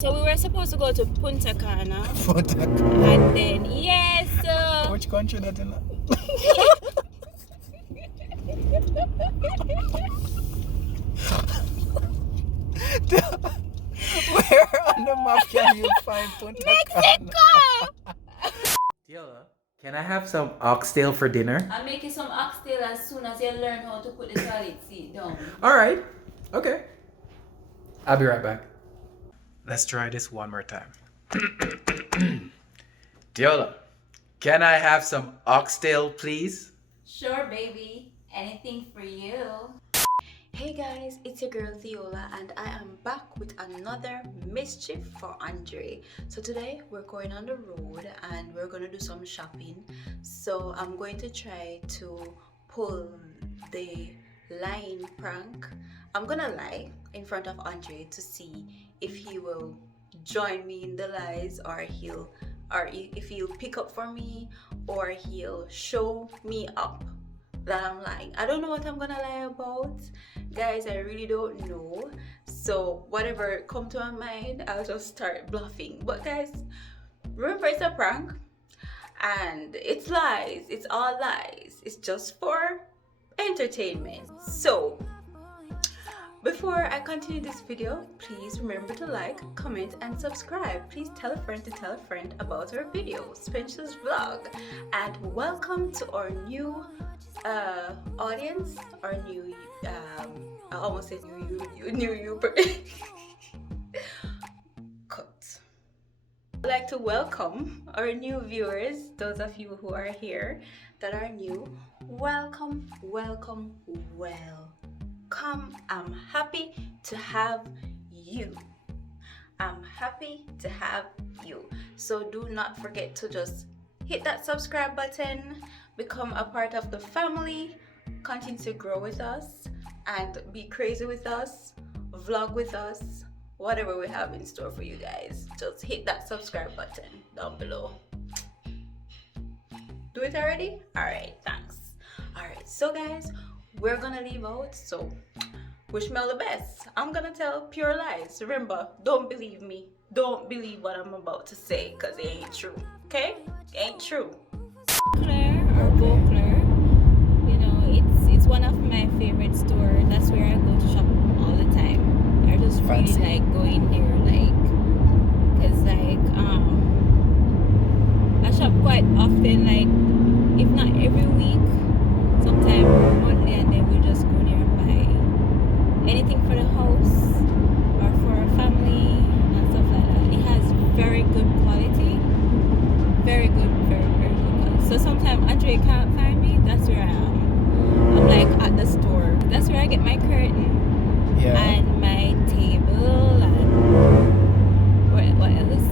So we were supposed to go to Punta Cana. Punta Cana. And then, yes. Which country that in? Where on the map can you find Punta Cana? Mexico! Diola, can I have some oxtail for dinner? I'll make you some oxtail as soon as you learn how to put the toilet seat down. Alright. Okay. I'll be right back. Let's try this one more time. Diola, can I have some oxtail, please? Sure, baby. Anything for you. Hey guys, it's your girl Theola and I am back with another mischief for Andre. So today we're going on the road and we're going to do some shopping. So I'm going to try to pull the lying prank. I'm gonna lie in front of Andre to see if he will join me in the lies or if he'll pick up for me or he'll show me up that I'm lying. I don't know what I'm gonna lie about, guys. I really don't know. So whatever come to my mind, I'll just start bluffing. But guys, remember it's a prank and it's lies. It's all lies. It's just for entertainment. So before I continue this video, please remember to like, comment, and subscribe. Please tell a friend to tell a friend about our video, Spencer's Vlog. And welcome to our new audience, our new, I almost said new you. Cut. I'd like to welcome our new viewers, those of you who are here that are new. Welcome. I'm happy to have you. So do not forget to just hit that subscribe button, become a part of the family, continue to grow with us and be crazy with us, vlog with us, whatever we have in store for you guys. Just hit that subscribe button down below. Do it already? Alright, thanks. Alright, so guys, we're gonna leave out, so wish me all the best. I'm gonna tell pure lies. Remember, don't believe me. Don't believe what I'm about to say, because it ain't true. Okay? It ain't true. Claire or Beauclair, you know, it's one of my favorite stores. That's where I go to shop all the time. I just Fancy. really like going there, like, cause like I shop quite often, like if not every week, sometimes monthly, and then we just go there and buy anything for the house or for our family and stuff like that. It has very good quality, very good quality. So sometimes Andre can't find me, that's where I am. I'm like at the store. That's where I get my curtain and my table and what else?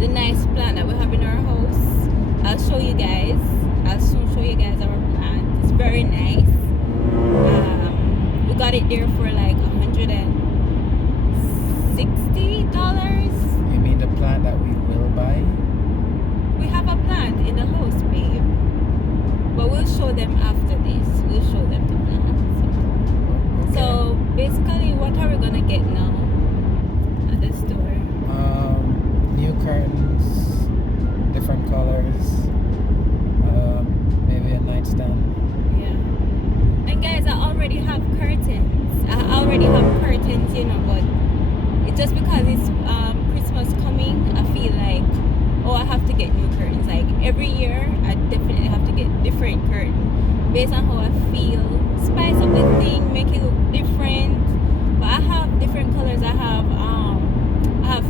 The nice plant that we have in our house. I'll show you guys. I'll soon show you guys our plant. It's very nice. We got it there for like $160. You mean the plant that we will buy? We have a plant in the house, babe. But we'll show them after this. We'll show them the plant. Okay. So basically, what are we gonna get now at the store? New curtains, different colors, maybe a nightstand. Yeah. And guys, I already have curtains. You know, but it's just because it's Christmas coming, I feel like, oh, I have to get new curtains. Like every year, I definitely have to get different curtains based on how I feel. Spice up the thing, make it look different. But I have different colors. I have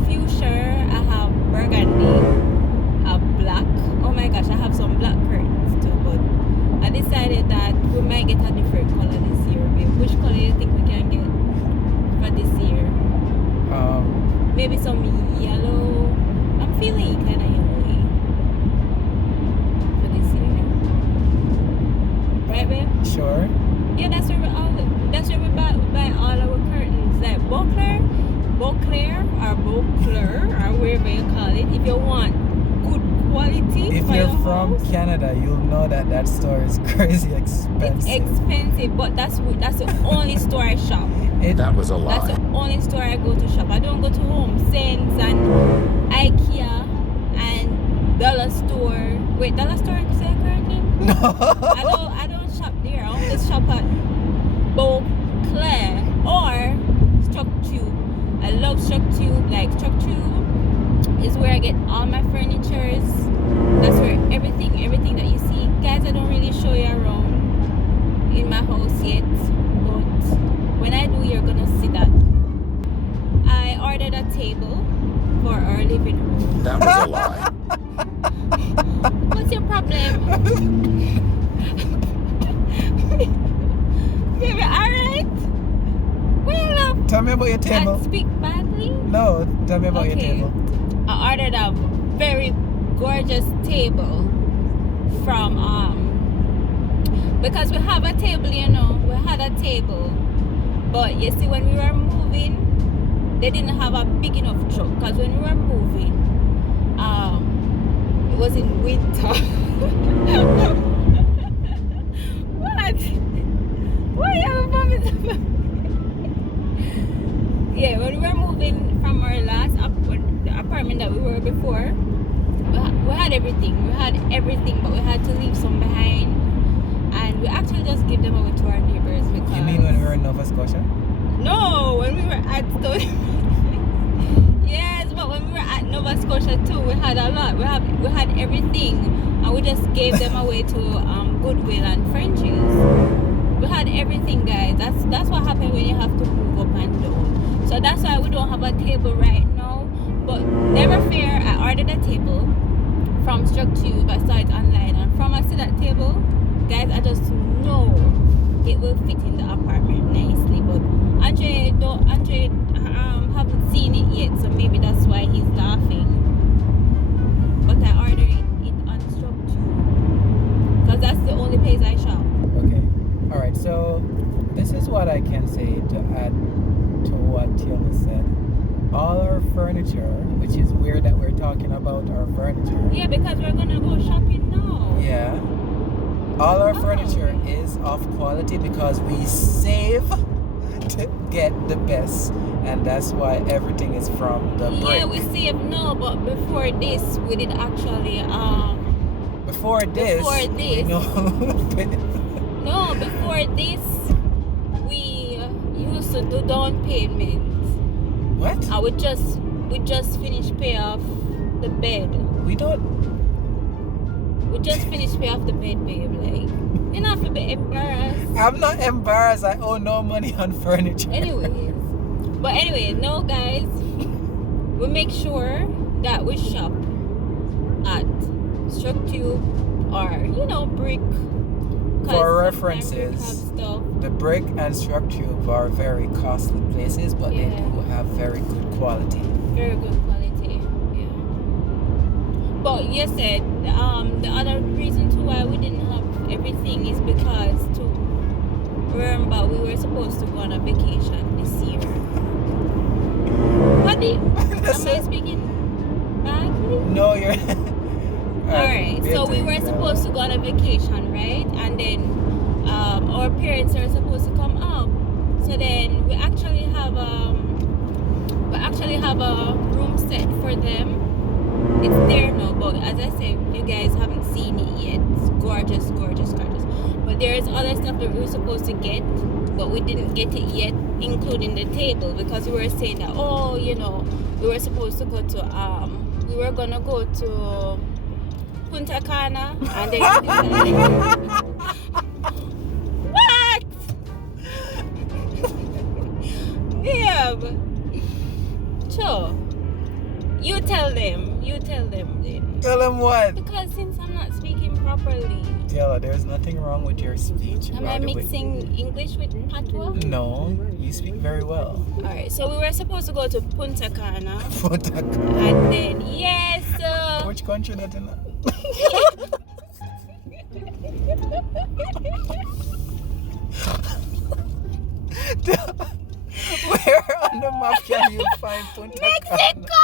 fuchsia, I have burgundy, a black. Oh my gosh, I have some black curtains too. But I decided that we might get a different color this year, babe. Which color do you think we can get for this year? Maybe some yellow. I'm feeling kind of yellowy for this year. Right, babe? Sure. Yeah, that's where we buy all our curtains. Like Beauclair or wherever you call it. If you want good quality If for you're your from house, Canada, you'll know that store is crazy expensive. it's expensive, but that's the only store I shop. That was a That's lie. the only store I go to shop. I don't go to Home Sense and IKEA and Dollar Store. Wait, Dollar Store is that correct? No. I don't shop there. I only shop at Beauclair or Struck Tube. I love Struck Tube. Like Struck Tube is where I get all my furnitures. That's where everything that you see. Guys, I don't really show you around in my house yet, but when I do, you're gonna see that. I ordered a table for our living room. That was a lie. What's your problem? Baby, alright? Well, Tell me about your table. and speak badly? No, tell me about your Okay. table. I ordered a very gorgeous table from because we have a table, you know, we had a table, but you see when we were moving, they didn't have a big enough truck, because when we were moving, it was in winter. What? Why you have a vomit? Yeah, when we were moving from our last the apartment that we were before, we had everything. We had everything, but we had to leave some behind. And we actually just gave them away to our neighbors because... You mean when we were in Nova Scotia? No, when we were at Stony. Yes, but when we were at Nova Scotia too, we had a lot. We had everything, and we just gave them away to Goodwill and Frenchies. We had everything, guys. That's what happened when you have to move up and down. So that's why we don't have a table right now. But never fear, I ordered a table from Struck Tube. I saw it online, and from I see that table, guys, I just know it will fit in the apartment nicely. But Andre haven't seen it yet, so maybe that's why he's laughing. But I ordered it on Struck Tube because that's the only place I shop. Okay. All right. So this is what I can say to add to what Tiola said. All our furniture, which is weird that we're talking about our furniture. Yeah, because we're gonna go shopping now. Yeah. All our furniture is of quality because we save to get the best, and that's why everything is from the brick. Yeah, we saved no, but before this, we did actually Before this, we know. no, before this, we used to do down payment. What? We just finished pay off the bed. We don't. We just finished pay off the bed, babe. Like, you don't have to be embarrassed. I'm not embarrassed. I owe no money on furniture. Anyways, no, guys, we make sure that we shop at Struck Tube or Brick. For references, the Brick and Struck Tube are very costly places, but they do have very good quality. Very good quality, yeah. But you said the other reason to why we didn't have everything is because remember we were supposed to go on a vacation this year. Am I speaking badly? No, you're. Alright, so we were supposed to go on a vacation, right? And then our parents are supposed to come up. So then we actually have a room set for them. It's there now, but as I said, you guys haven't seen it yet. It's gorgeous, gorgeous, gorgeous. But there is other stuff that we were supposed to get, but we didn't get it yet, including the table, because we were saying that we were supposed to go to we were gonna go to Punta Cana, and then what? Yeah. Sure. You tell them then. Tell them what? Because since I'm not speaking properly. Yeah, there's nothing wrong with your speech. Am I mixing English with Patois? No, you speak very well. Alright, so we were supposed to go to Punta Cana. Punta Cana. And then, yes. Which country that in? Where on the map can you find Punta Cana? Mexico!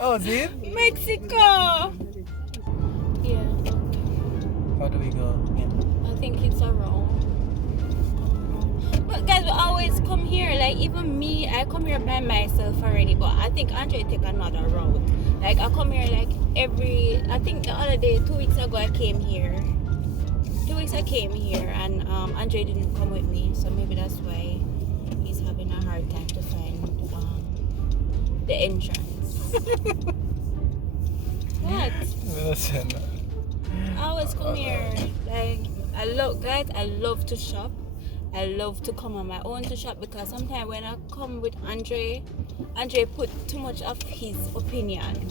Oh, is it? Mexico! Yeah. How do we go? Yeah. I think it's around. But guys, we always come here. Like even me, I come here by myself already. But I think Andre take another route. Like I come here like I think the other day, 2 weeks ago, I came here. 2 weeks I came here, and Andre didn't come with me, so maybe that's why he's having a hard time to find the entrance. What? Listen. I always come here. Like I love to shop. I love to come on my own to shop because sometimes when I come with Andre put too much of his opinion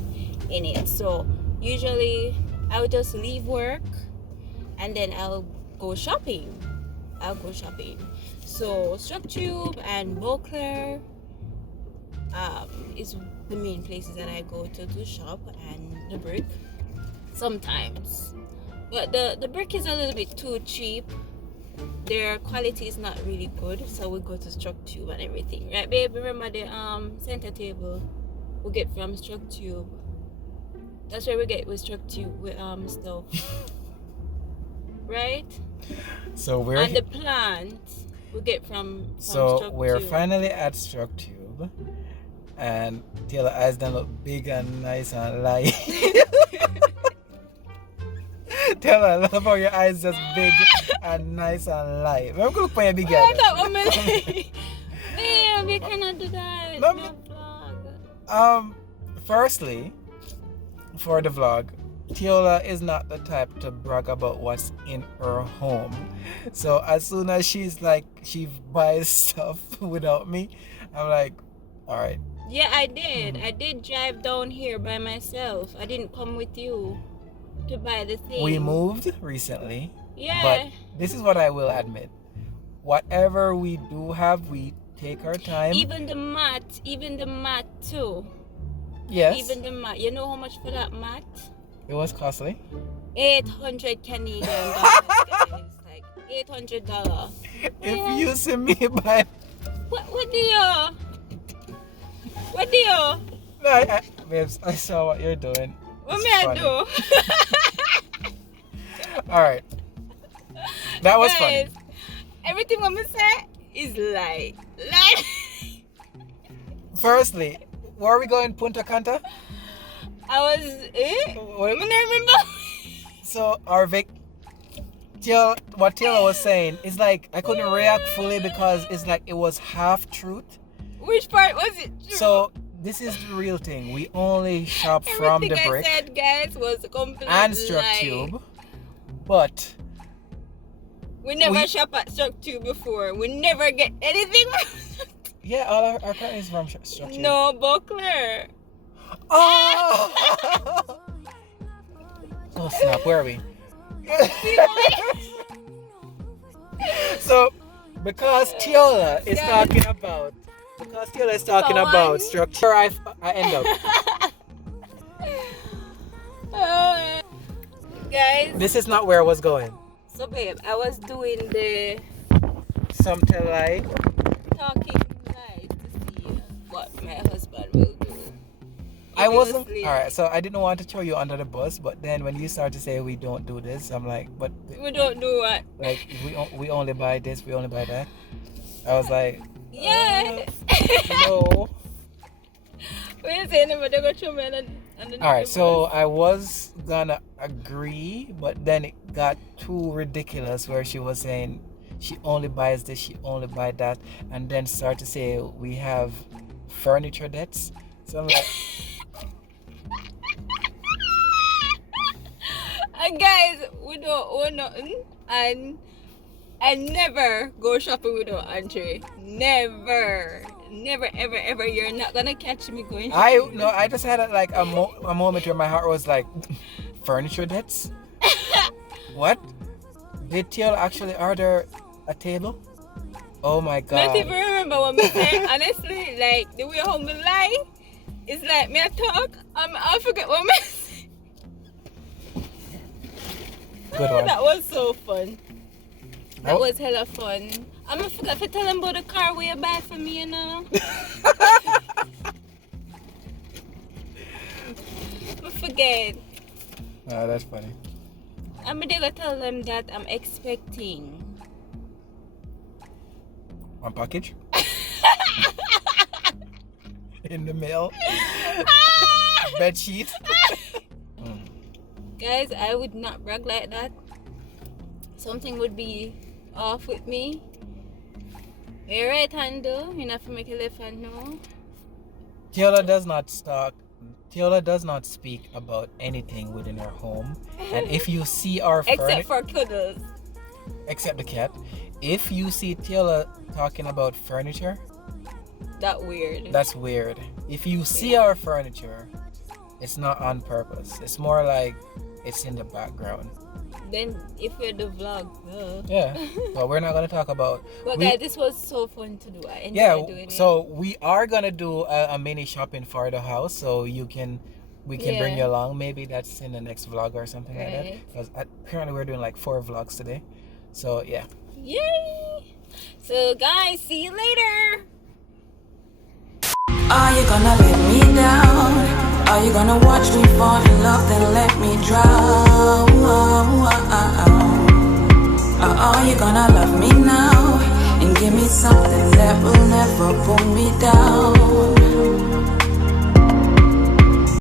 in it. So usually I would just leave work and then I'll go shopping. So StructTube and Beauclair is the main places that I go to shop, and the Brick sometimes. But the Brick is a little bit too cheap. Their quality is not really good, so we go to StructTube and everything. Right, babe? Remember the center table we get from StructTube. That's where we get with StructTube with stuff. Right? So and the plant we get from so StructTube. We're finally at StructTube, and Taylor eyes done look big and nice and light. Taylor, I love how your eyes just big and nice and light. I'm gonna put your big head. Damn, we cannot do that. No, No vlog. Firstly, for the vlog, Teola is not the type to brag about what's in her home. So as soon as she buys stuff without me, I'm like, all right. Yeah, I did. I did drive down here by myself. I didn't come with you to buy the thing. We moved recently. Yeah. But this is what I will admit. Whatever we do have, we take our time. Even the mat too. Yes. Even the mat. You know how much for that mat? It was costly. 800 Canadian dollars, guys. Like $800. If you see me buy. What do you? What do you? No, babes, I saw what you're doing. What It's may I funny. do? All right. That was Guys, funny. everything I'm gonna say is lie. Firstly, where are we going? Punta Cana? I was What- I don't remember. So what Taylor was saying is like I couldn't react fully because it's like it was half truth. Which part was it? True? So this is the real thing. We only shop from the Everything Brick I said, guys, was a complete and lie. StructTube, but We never We- shop at StructTube before. We never get anything. yeah, all our content is from StructTube. No, Beauclair. Oh! Oh snap! Where are we? So, because Teola is Yeah. talking about structure, I end up. Guys, This is not where I was going. so babe, I was doing the Some tell lie. talking live to see what my husband will do. I wasn't Obviously, alright. So I didn't want to throw you under the bus, but then when you start to say we don't do this, I'm like, but We don't do what? like we only buy this, we only buy that. I was like, Yeah. no. We're saying about the go through me and then All right, so I was gonna agree, but then it got too ridiculous where she was saying she only buys this, she only buy that, and then start to say we have furniture debts. So I'm like, and guys, we don't own nothing, and I never go shopping without Andre. Never, ever, ever. You're not gonna catch me going. I just had a moment where my heart was like, furniture debts? What? Did Teal actually order a table? Oh my Not god. even remember what me say. Honestly, like the way how me lie, it's like me I talk, I forget what me say. Good one. That was so fun. That Oh. was hella fun. I'm gonna forget to tell them about the car where you buy for me, you know. I forget. Oh, that's funny. I'm gonna tell them that I'm expecting. on package in the mail. Bed sheet. Guys, I would not brag like that. Something would be off with me. Your right hand though, you have to make your left hand know. Teola does not talk. Teola does not speak about anything within her home. And if you see our Except for cuddles. except the cat, if you see Teola talking about furniture, That weird. that's weird. If you see our furniture, it's not on purpose. It's more like it's in the background. Then if we're the vlog, Yeah, but we're not gonna talk about. But we- guys, this was so fun to do. I enjoyed Yeah, doing so we are gonna do a mini shopping for the house, so we can bring you Yeah. along. Maybe that's in the next vlog or something like that. Right. Because apparently we're doing like 4 vlogs today. So yeah. it. Yay! So guys, see you later. Are you gonna let me down? Are you gonna watch me fall in love, then let me drown? Or are you gonna love me now and give me something that will never